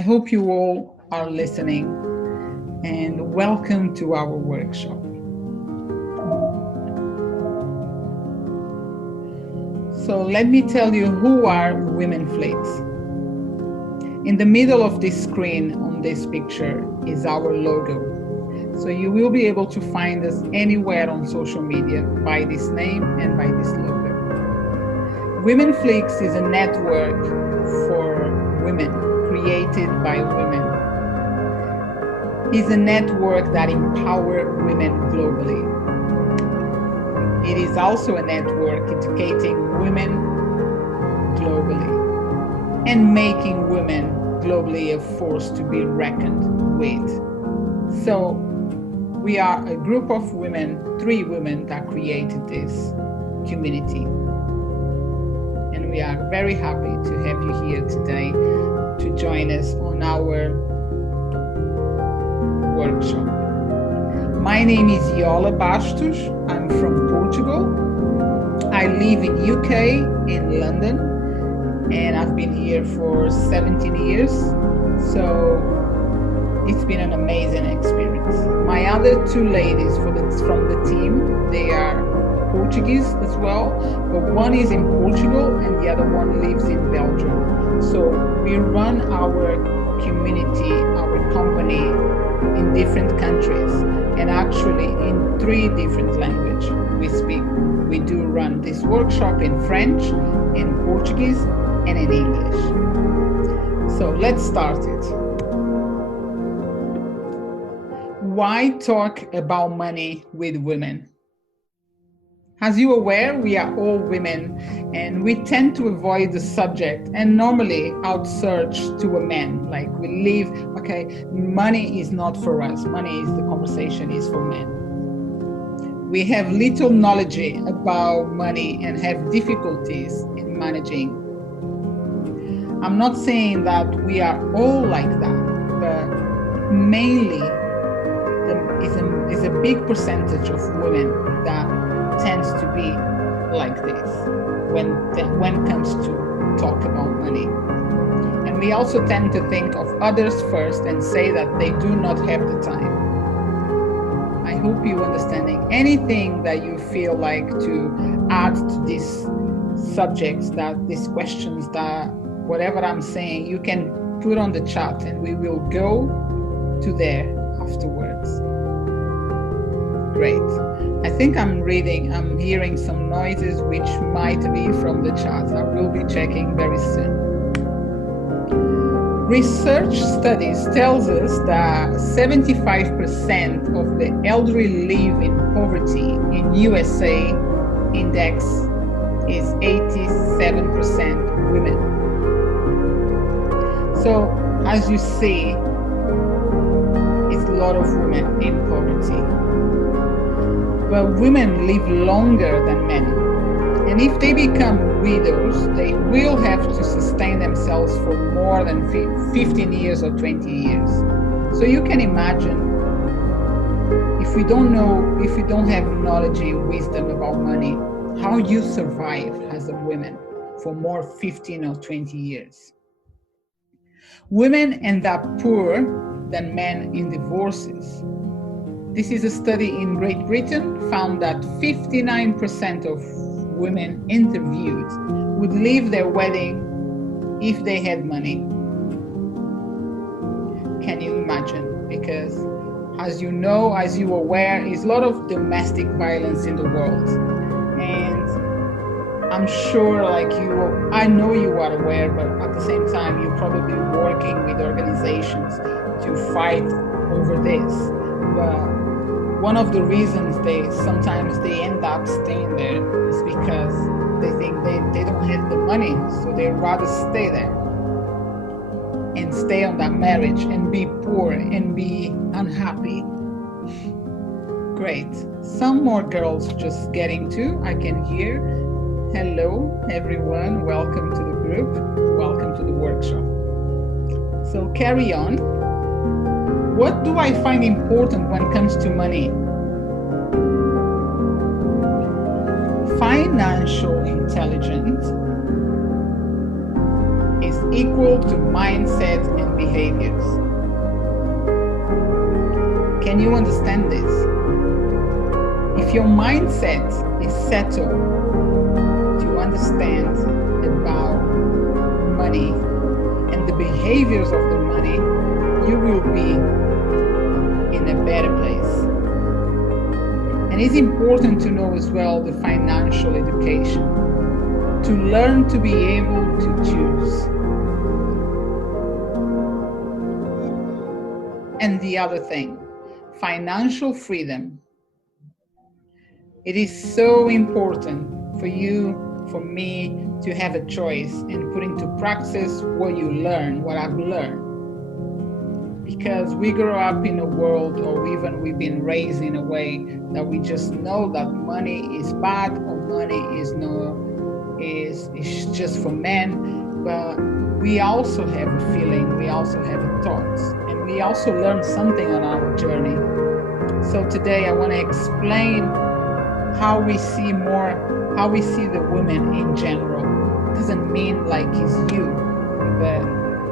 I hope you all are listening and welcome to our workshop. So let me tell you who are Women Flix. In the middle of this screen on this picture is our logo. So you will be able to find us anywhere on social media by this name and by this logo. Women Flix is a network for women, created by women. It's a network that empowers women globally. It is also a network educating women globally and making women globally a force to be reckoned with. So we are a group of women, 3 women that created this community. And we are very happy to have you here today to join us on our workshop. My name is Yola Bastos. I'm from Portugal. I live in UK, in London, and I've been here for 17 years. So it's been an amazing experience. My other 2 ladies from the team, they are Portuguese as well, but one is in Portugal and the other one lives in Belgium. So we run our community, our company in different countries, and actually in 3 different languages we speak. We do run this workshop in French, in Portuguese, and in English. So let's start it. Why talk about money with women? As you're aware, we are all women and we tend to avoid the subject and normally outsearch to a man. Like we leave, okay, money is not for us. Money is the conversation is for men. We have little knowledge about money and have difficulties in managing. I'm not saying that we are all like that, but mainly is a big percentage of women that tends to be like this when it comes to talk about money. And we also tend to think of others first and say that they do not have the time. I hope you're understanding. Anything that you feel like to add to these subjects, that these questions, that whatever I'm saying, you can put on the chat and we will go to there afterwards. Great. I think I'm hearing some noises which might be from the chat. I will be checking very soon. Research studies tells us that 75% of the elderly live in poverty. In USA, index is 87% women. So as you see, it's a lot of women in poverty. But women live longer than men. And if they become widows, they will have to sustain themselves for more than 15 years or 20 years. So you can imagine, if we don't have knowledge and wisdom about money, how you survive as a woman for more 15 or 20 years. Women end up poorer than men in divorces. This is a study in Great Britain found that 59% of women interviewed would leave their wedding if they had money. Can you imagine? Because as you know, as you're aware, there's a lot of domestic violence in the world. And I'm sure I know you are aware, but at the same time, you're probably working with organizations to fight over this. But one of the reasons sometimes they end up staying there is because they think they don't have the money, so they rather stay there and stay on that marriage and be poor and be unhappy. Great. Some more girls just getting to, I can hear. Hello, everyone. Welcome to the group. Welcome to the workshop. So carry on. What do I find important when it comes to money? Financial intelligence is equal to mindset and behaviors. Can you understand this? If your mindset is settled to understand about money and the behaviors of the money, you will be in a better place. And it's important to know as well the financial education, to learn to be able to choose. And the other thing, financial freedom. It is so important for you, for me, to have a choice and put into practice what you learn, what I've learned. Because we grow up in a world, or even we've been raised in a way that we just know that money is bad, or money is just for men. But we also have a feeling, we also have a thought, and we also learn something on our journey. So today I want to explain how we see the women in general. It doesn't mean like it's you, but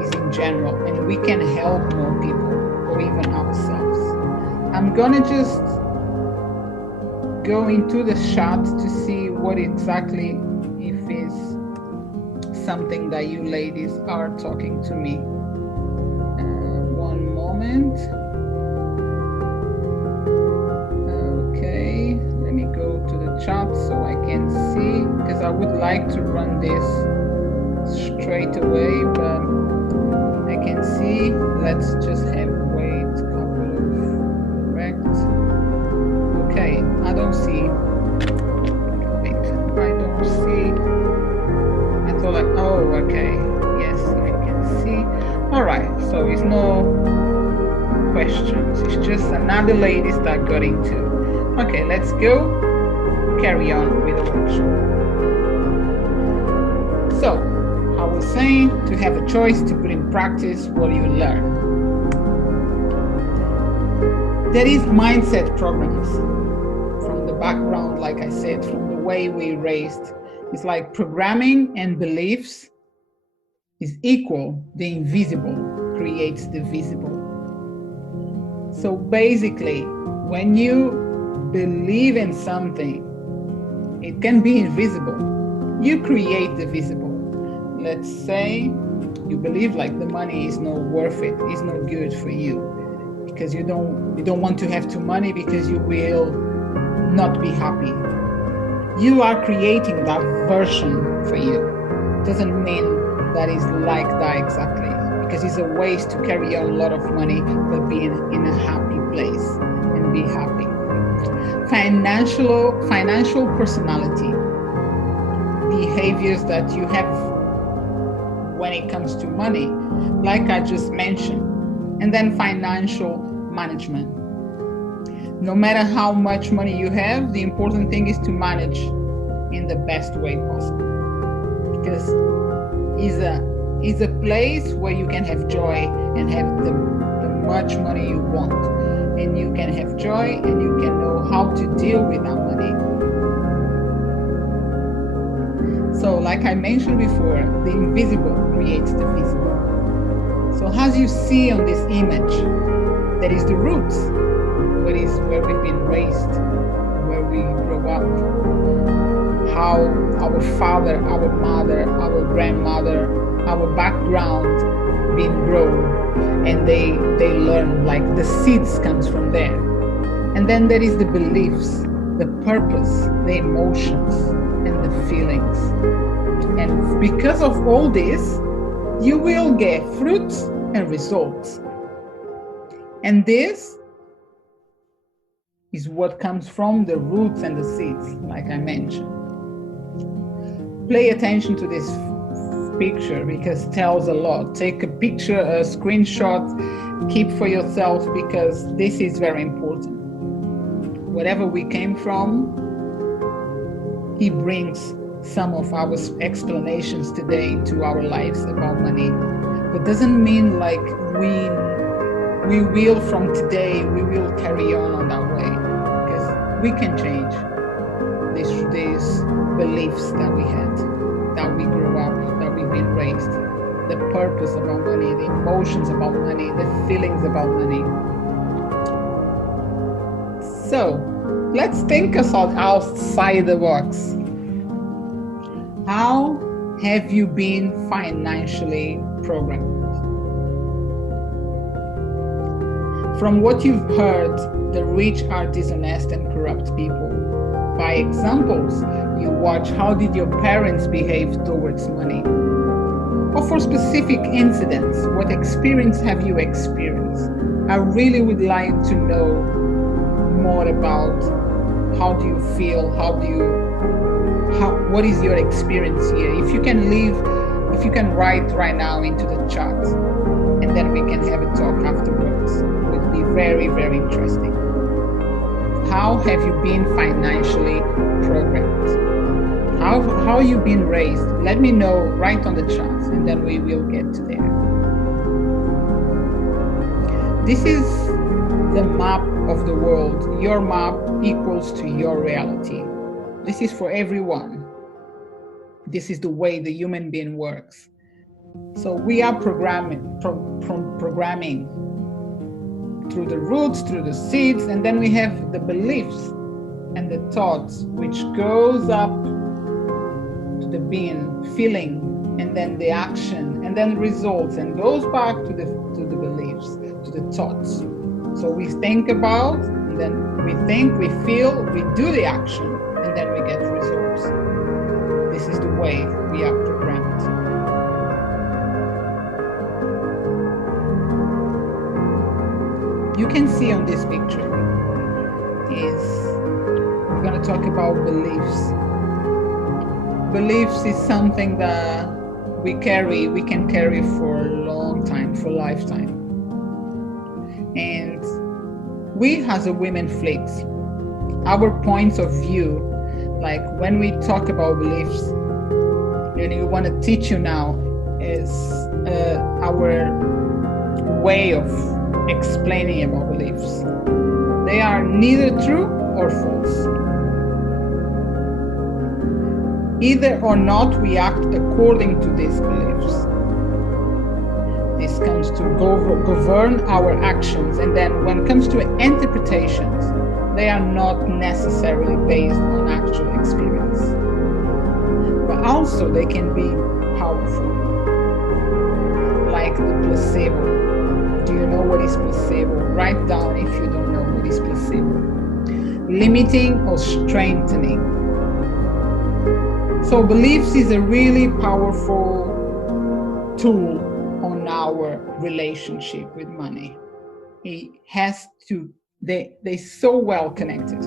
it's in general, and we can help more people or even ourselves. I'm gonna just go into the shot to see what exactly, if it's something that you ladies are talking to me. One moment. Okay, let me go to the chat so I can see, because I would like to run this straight away, but I can see. Let's just wait a couple of correct. Okay, I don't see. Wait, I don't see. I thought like, oh, okay. Yes, if you can see. All right, so it's no questions. It's just another lady that got into. Okay, let's go. Carry on with the workshop. So, I was saying to have a choice to put in practice what you learn. There is mindset programs from the background, like I said, from the way we raised. It's like programming and beliefs is equal. The invisible creates the visible. So basically, when you believe in something, it can be invisible. You create the visible. Let's say you believe like the money is not worth it, is not good for you, because you don't want to have too money because you will not be happy. You are creating that version for you. Doesn't mean that is like that exactly, because it's a ways to carry on a lot of money but be in a happy place and be happy. Financial personality, behaviors that you have when it comes to money, like I just mentioned. And then financial management. No matter how much money you have, the important thing is to manage in the best way possible, because it's a place where you can have joy and have the much money you want, and you can have joy and you can know how to deal with that money. So like I mentioned before, the invisible creates the visible. So as you see on this image, that is the roots, what is where we've been raised, where we grow up, how our father, our mother, our grandmother, our background been grown, and they learn, like the seeds comes from there. And then there is the beliefs, the purpose, the emotions, and the feelings. And because of all this, you will get fruits and results. And this is what comes from the roots and the seeds, like I mentioned. Pay attention to this picture because it tells a lot. Take a picture, a screenshot, keep for yourself, because this is very important. Wherever we came from, he brings some of our explanations today into our lives about money. But doesn't mean like we will from today, we will carry on that way, because we can change these beliefs that we had, that we grew up, that we've been raised. the purpose about money, the emotions about money, the feelings about money. So let's think outside the box. How have you been financially programmed? From what you've heard, the rich are dishonest and corrupt people. By examples, you watch how did your parents behave towards money? Or for specific incidents, what experience have you experienced? I really would like to know more about how do you feel, what is your experience here? If you can write right now into the chat, and then we can have a talk afterwards. It would be very, very interesting. How have you been financially programmed? How you been raised? Let me know right on the chat, and then we will get to there. This is the map of the world. Your map equals to your reality. This is for everyone. This is the way the human being works. So we are programming through the roots, through the seeds, and then we have the beliefs and the thoughts, which goes up to the being, feeling, and then the action, and then results, and goes back to the beliefs, to the thoughts. So we think about, and then we think, we feel, we do the action, and then we get results. This is the way we are programmed. You can see on this picture we're going to talk about beliefs. Beliefs is something that we can carry for a long time, for a lifetime. And we as a Women Flix, our points of view, like when we talk about beliefs, and we want to teach you now is our way of explaining about beliefs. They are neither true or false. Either or not, we act according to these beliefs. This comes to govern our actions, and then when it comes to interpretations, they are not necessarily based on actual experience. But also they can be powerful, like the placebo. Do you know what is placebo? Write down if you don't know what is placebo. Limiting or strengthening. So beliefs is a really powerful tool on our relationship with money. They're so well connected.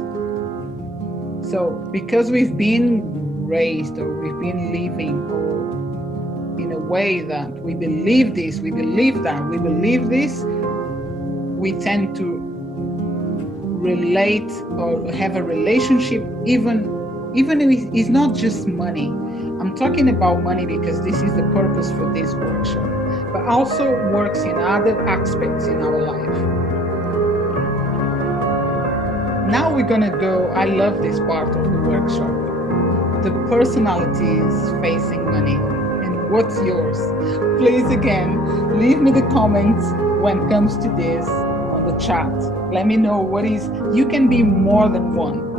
So because we've been raised or we've been living in a way that we believe this, we believe that, we believe this, we tend to relate or have a relationship even if it's not just money. I'm talking about money because this is the purpose for this workshop, but also works in other aspects in our life. Now we're gonna go, I love this part of the workshop, the personalities facing money. And what's yours? Please again, leave me the comments when it comes to this on the chat. Let me know what is, you can be more than one.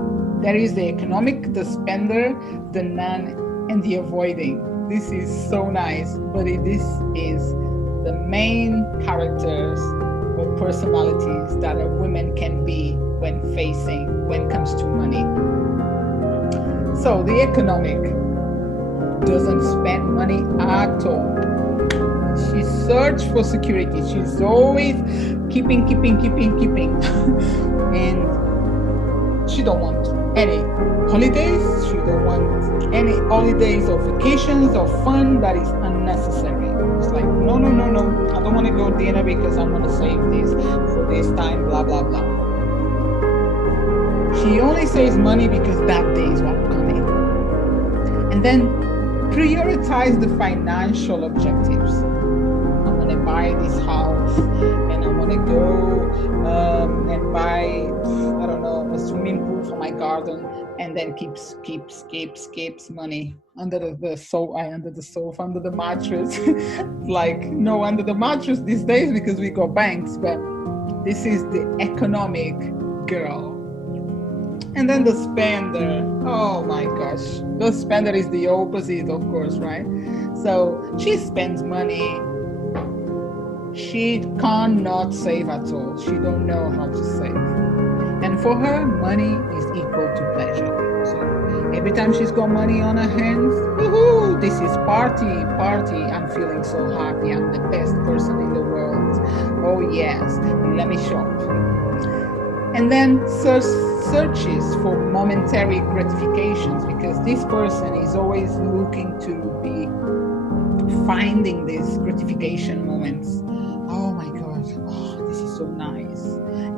There is the economic, the spender, the none, and the avoiding. This is so nice, but this is the main characters or personalities that a woman can be when it comes to money. So the economic doesn't spend money at all. She searches for security. She's always keeping. And she don't want any holidays. She don't want any holidays or vacations or fun that is unnecessary. It's like, no. I don't want to go dinner because I'm going to save this for this time, blah, blah, blah. She only saves money because that day is what's coming. And then prioritize the financial objectives. I'm going to buy this house, and I'm going to go and buy, I don't know, a swimming pool for my garden, and then keeps money under the sofa, under the mattress. Like, no, under the mattress these days because we got banks, but this is the economic girl. And then the spender, oh my gosh, the spender is the opposite, of course, right? So she spends money. She cannot save at all. She don't know how to save. And for her, money is equal to pleasure. So every time she's got money on her hands, woohoo, this is party. I'm feeling so happy. I'm the best person in the world. Oh yes, let me shop. And then searches for momentary gratifications, because this person is always looking to be finding these gratification moments. Oh my God, oh, this is so nice.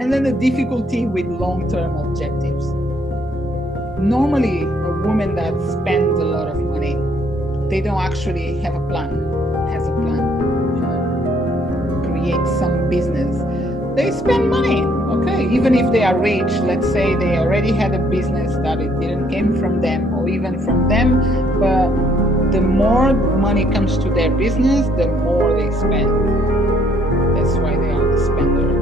And then the difficulty with long-term objectives. Normally, a woman that spends a lot of money, they don't actually have a plan, create some business. They spend money, okay, even if they are rich. Let's say they already had a business that it didn't came from them or even from them, but the more money comes to their business, the more they spend. That's why they are the spender.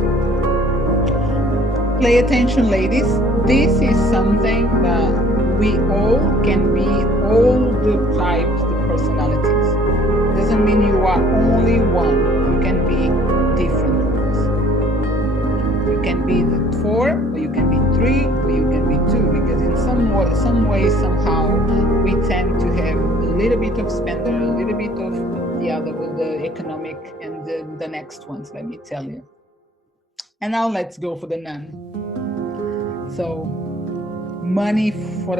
Pay attention, ladies. This is something that we all can be, all the types, the personalities. Doesn't mean you are only one. You can be different. You can be the 4, or you can be 3, or you can be 2, because in some way, somehow, we tend to have a little bit of spender, a little bit of the other, the economic, and the next ones, let me tell you. And now let's go for the nun. So money for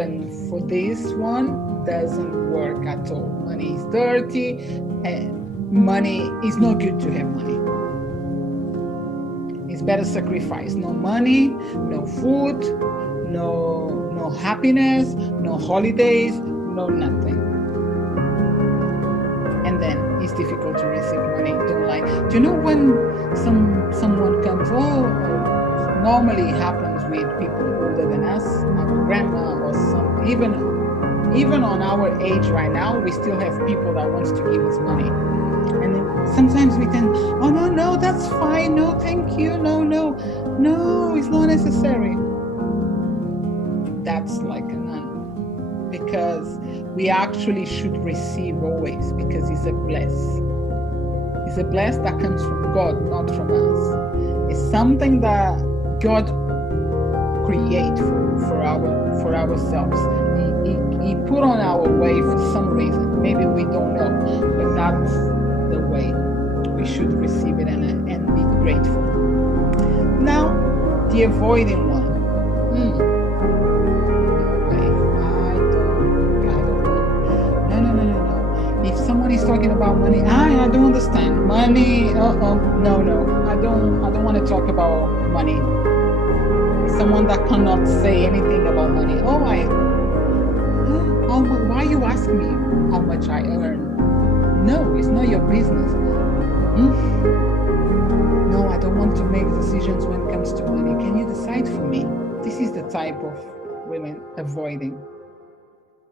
this one doesn't work at all. Money is dirty, and money is not good to have money. It's better sacrifice. No money, no food, no happiness, no holidays, no nothing. And then it's difficult to receive money. Don't like. Do you know when someone comes? Normally it happens with people older than us, our grandma or some. Even on our age right now, we still have people that wants to give us money. And sometimes we think, oh no, that's fine, no, thank you, no, it's not necessary. That's like a nun, because we actually should receive always, because it's a bless. It's a bless that comes from God, not from us. It's something that God create for ourselves. He put on our way for some reason. Maybe we don't know, but that's the way we should receive it and be grateful. Now, the avoiding one. No way. I don't know. No. If someone is talking about money, I don't understand. Money, no. I don't want to talk about money. Someone that cannot say anything about money. Why you ask me how much I earn? No, it's not your business. No, I don't want to make decisions when it comes to money. Can you decide for me? This is the type of women avoiding,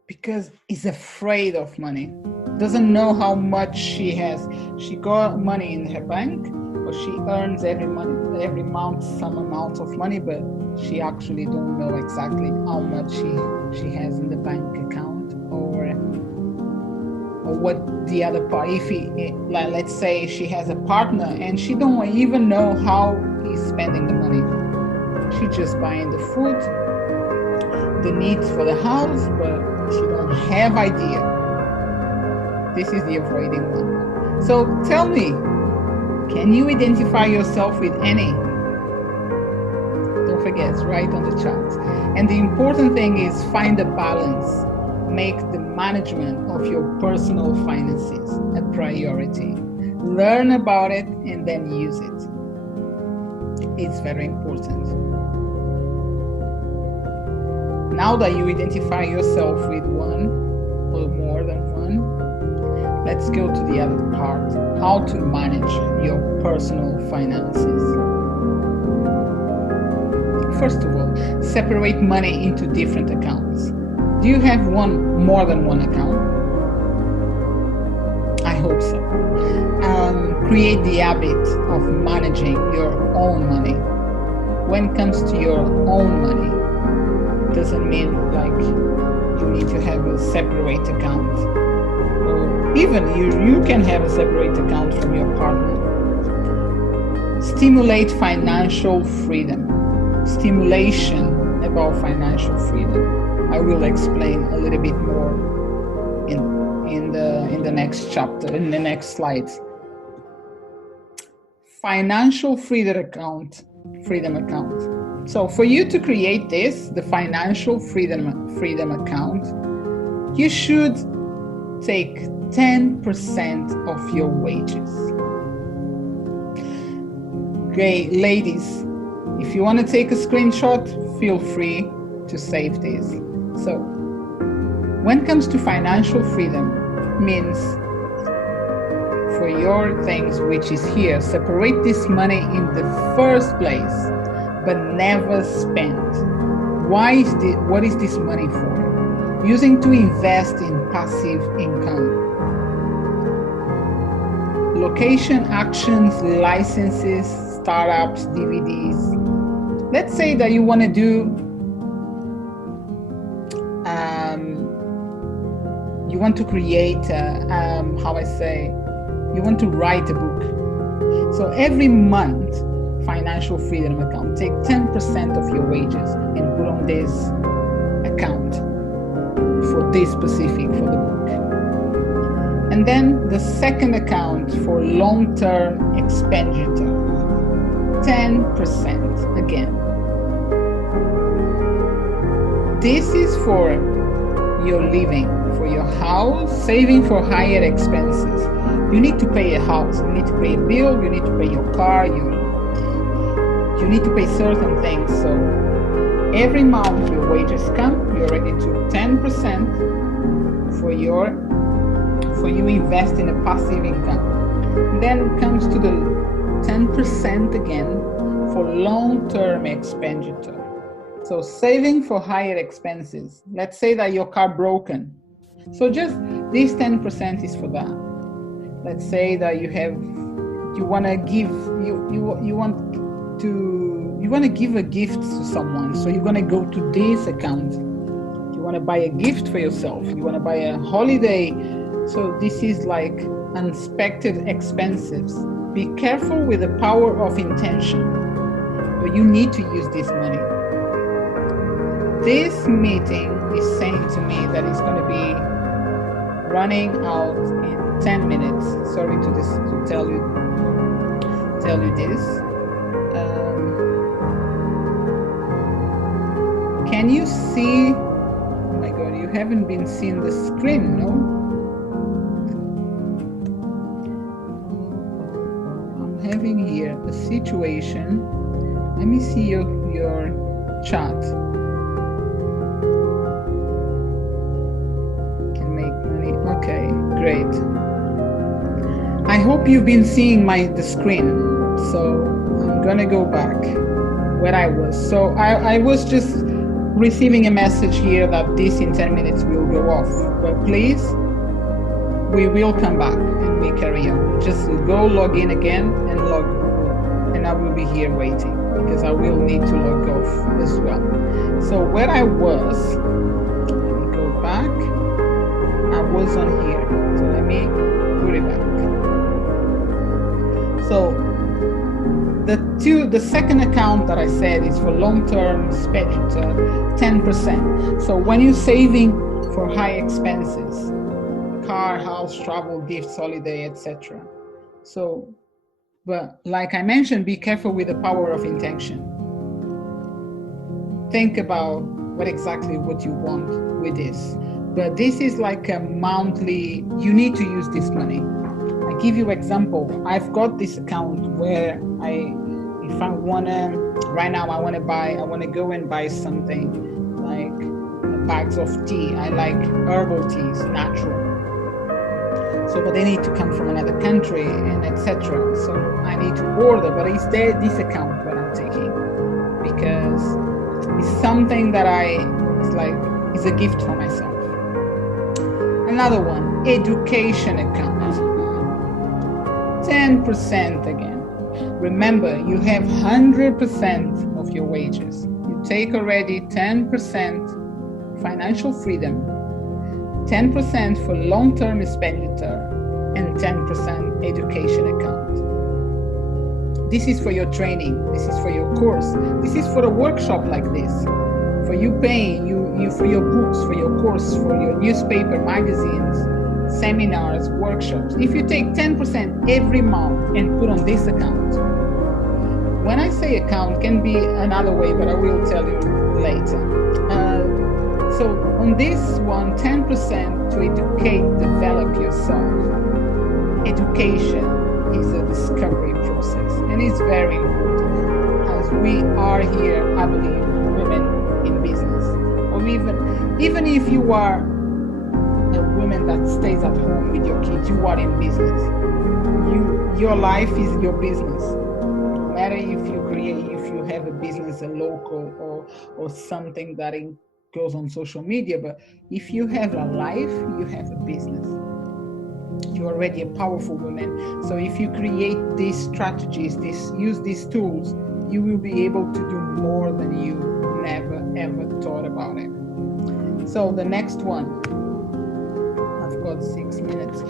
because he's afraid of money. Doesn't know how much she has. She got money in her bank, or she earns every month some amount of money, but she actually don't know exactly how much she has in the bank account, or what the other part. Let's say she has a partner and she don't even know how he's spending the money. She just buying the food, the needs for the house, but she don't have idea. This is the avoiding one. So tell me, can you identify yourself with any? Don't forget, write on the chat. And the important thing is find a balance. Make the management of your personal finances a priority. Learn about it and then use it. It's very important. Now that you identify yourself with one or more than one, let's go to the other part. How to manage your personal finances. first of all, separate money into different accounts. Do you have more than one account? I hope so. Create the habit of managing your own money. When it comes to your own money, doesn't mean like you need to have a separate account, or even you can have a separate account from your partner. Stimulate financial freedom. Stimulation about financial freedom. I will explain a little bit more in the next chapter, in the next slides. Financial freedom account. So for you to create this, the financial freedom account, you should take 10% of your wages. Okay, ladies, if you want to take a screenshot, feel free to save this. So when it comes to financial freedom, means for your things, which is here, separate this money in the first place, but never spend. What is this money for? Using to invest in passive income. Location actions, licenses, startups, DVDs. Let's say that you want to do, you want to create, you want to write a book. So every month, financial freedom account, take 10% of your wages and put on this account for this specific, for the book. And then the second account for long-term expenditure, 10% again. This is for your living, for your house, saving for higher expenses. You need to pay a house, you need to pay a bill, you need to pay your car, you need to pay certain things. So every month your wages come, you already took 10% for you invest in a passive income. Then comes to the 10% again for long-term expenditure. So saving for higher expenses. Let's say that your car broken. So just this 10% is for that. Let's say that you want to give a gift to someone. So you're going to go to this account. You want to buy a gift for yourself. You want to buy a holiday. So this is like unexpected expenses. Be careful with the power of intention. But you need to use this money. This meeting is saying to me that it's going to be running out in 10 minutes. Sorry to tell you this. Can you see? Oh my God, you haven't been seeing the screen, no? I'm having here a situation. Let me see your chat. Okay, great. I hope you've been seeing the screen. So I'm gonna go back where I was. So I was just receiving a message here that this in 10 minutes will go off. But please, we will come back and we carry on. Just go log in again and I will be here waiting because I will need to log off as well. So where I was, let me go back. I was on here, so let me put it back. So the second account that I said is for long-term expenditure, 10%. So when you're saving for high expenses, car, house, travel, gifts, holiday, etc. So, but like I mentioned, be careful with the power of intention. Think about what you want with this. But this is like a monthly, you need to use this money. I give you example. I've got this account where if I wanna, right now I wanna go and buy something like bags of tea. I like herbal teas, natural. So, but they need to come from another country and etc. So I need to order, but it's this account that I'm taking. because it's something that it's a gift for myself. Another one, education account. 10% again. Remember, you have 100% of your wages. You take already 10% financial freedom, 10% for long-term expenditure, and 10% education account. This is for your training. This is for your course. This is for a workshop like this. For you paying, you for your books, for your course, for your newspaper, magazines, seminars, workshops. If you take 10% every month and put on this account, when I say account, can be another way, but I will tell you later. So on this one, 10% to educate, develop yourself. Education is a discovery process, and it's very important, as we are here, I believe, women in business, or even if you are a woman that stays at home with your kids, you are in business. Your life is your business. No matter if you have a business, a local or something that goes on social media, but if you have a life, you have a business. You're already a powerful woman. So if you create these strategies, use these tools, you will be able to do more than you never ever thought about it. So the next one, I've got 6 minutes.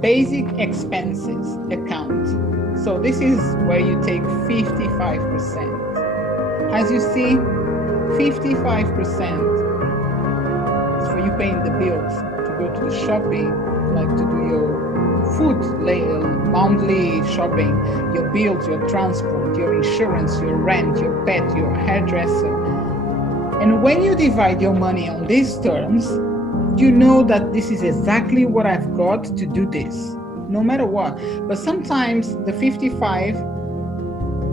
Basic expenses account. So this is where you take 55%. As you see, 55% is for you paying the bills, to go to the shopping, like to do your food, monthly shopping, your bills, your transport, your insurance, your rent, your pet, your hairdresser. And when you divide your money on these terms, you know that this is exactly what I've got to do this, no matter what. But sometimes the 55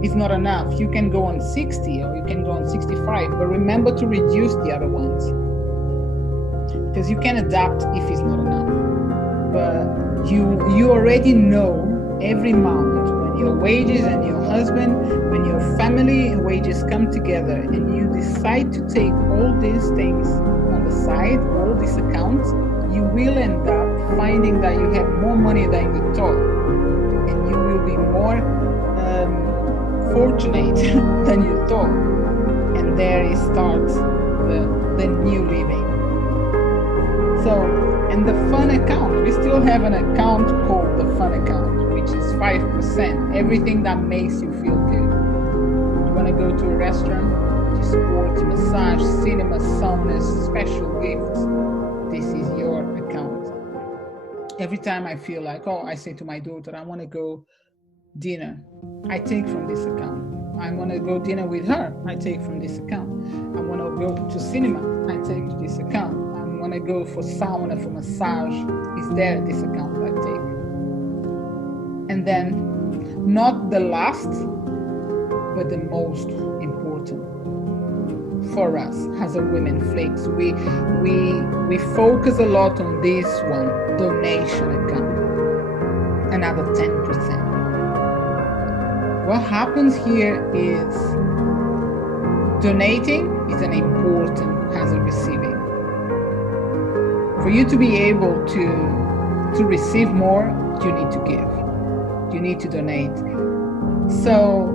is not enough. You can go on 60 or you can go on 65, but remember to reduce the other ones, because you can adapt if it's not enough. But you already know every month when your wages and your husband, when your family wages come together and you decide to take all these things on the side, all these accounts, you will end up finding that you have more money than you thought, and you will be more fortunate than you thought. And there it starts the new living. So, and the fun account, we still have an account called the fun account, which is 5%, everything that makes you feel good. You want to go to a restaurant, to sports, massage, cinema, saunas, special gifts, this is your account. Every time I feel like, I say to my daughter, I want to go dinner, I take from this account. I want to go dinner with her, I take from this account. I want to go to cinema, I take to this account. I want to go for sauna, for massage, is there this account I take. And then not the last, but the most important for us as a Women Flix, we focus a lot on this one, donation account, another 10%. What happens here is donating is an important as a receiving. For you to be able to receive more, you need to give. You need to donate. So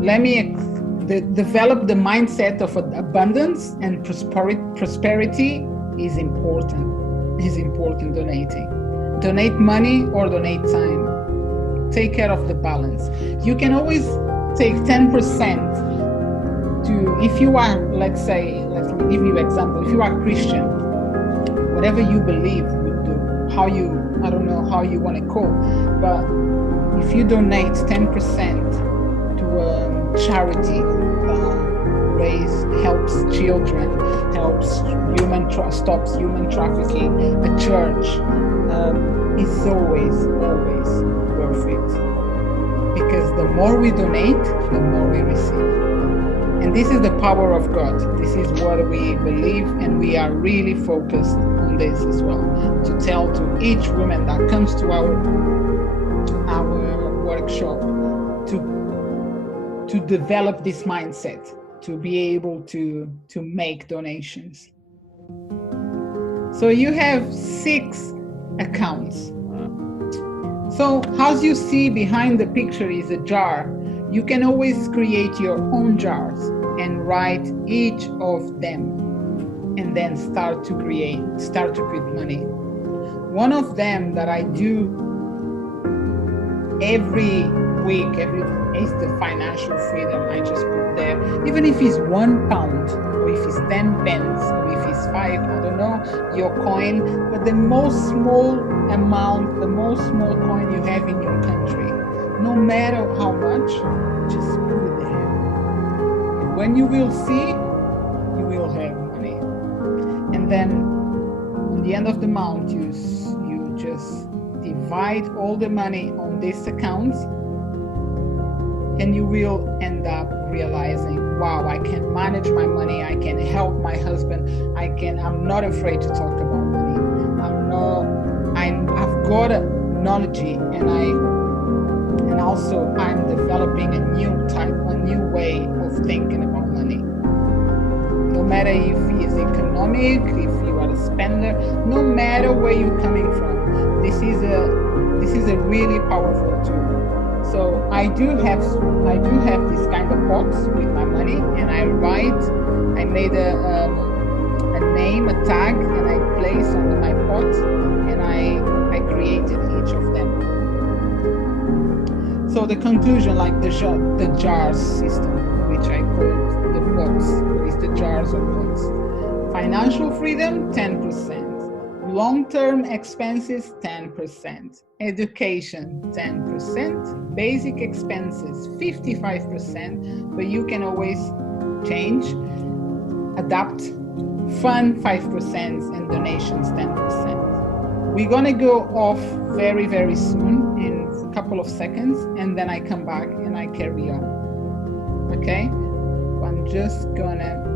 let me develop the mindset of abundance and prosperity is important. Is important donating. Donate money or donate time. Take care of the balance. You can always take 10% to, if you are, let's give you an example. If you are Christian, whatever you believe would do, I don't know how you want to call, but if you donate 10% to a charity that helps children, stops human trafficking, a church, is always worth it. Because the more we donate, the more we receive. And this is the power of God. This is what we believe, and we are really focused on this as well, to tell to each woman that comes to our workshop to develop this mindset, to be able to make donations. So you have 6 accounts. So as you see behind the picture is a jar. You can always create your own jars and write each of them and then start to put money. One of them that I do every week is the financial freedom. I just put there, even if it's £1 or if it's 10 pence or if it's 5, I don't know, your coin, but the most small amount, the most small coin you have in your country, no matter how much, just put it there. When you will see, you will have money. And then on the end of the month, you just divide all the money on these accounts, and you will end up realizing, wow, I can manage my money, I can help my husband, I'm not afraid to talk about money. I've got a knowledge, and also I'm developing a new way of thinking about money. No matter if it's economic, if you are a spender, no matter where you're coming from, this is a really powerful tool. So I do have this kind of box with my money, and I made a name, a tag, and I place on my pot, and I created each of them. So the conclusion, like the jars system, which I call the box, is the jars or pots. Financial freedom, 10%. Long-term expenses, 10%. Education, 10%. Basic expenses, 55%, but you can always change, adapt. Fun, 5%, and donations, 10%. We're gonna go off very, very soon, in a couple of seconds, and then I come back and I carry on. Okay? I'm just gonna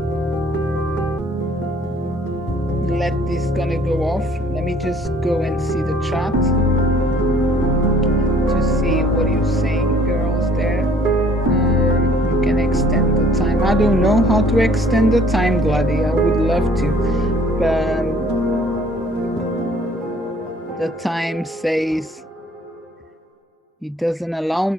let this go off. Let me just go and see the chat to see what you're saying, girls there. You can extend the time. I don't know how to extend the time, Gladys. I would love to, but the time says it doesn't allow me.